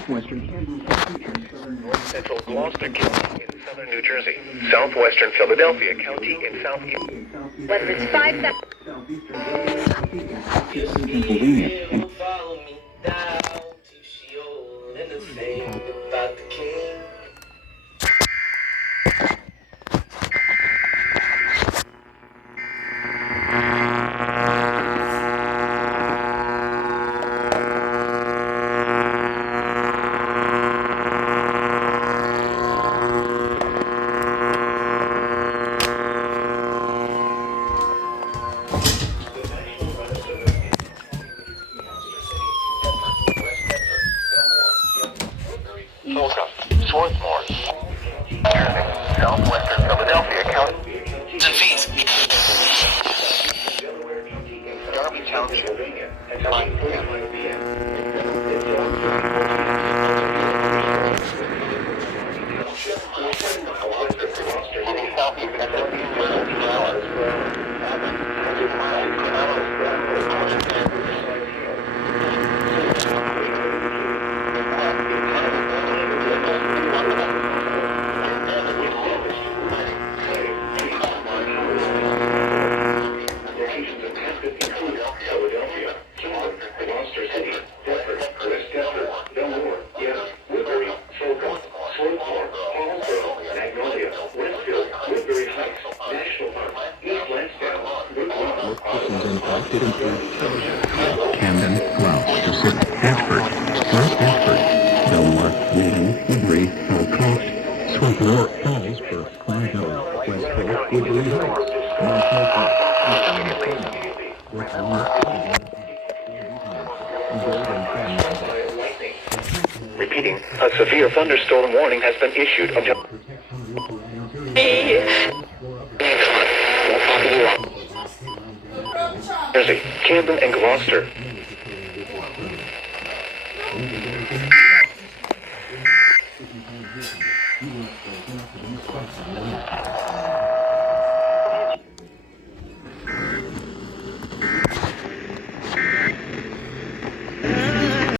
southwestern North central Gloucester County in southern New Jersey, southwestern Philadelphia County in southeast. Whether it's 5,000. Pennsylvania, and Follow me down till she old and the same about the king. Swarthmore, southwestern Philadelphia County and feet. Darby Township, Camden, Gloucester, Ashford, North Ashford, Belmar, Wheaton, Woodbury, Hillcroft, Swarthmore, Fallsburg, Clarendon, Westville, Woodbury Heights, Repeating, a severe thunderstorm warning has been issued until Jersey, Camden, and Gloucester.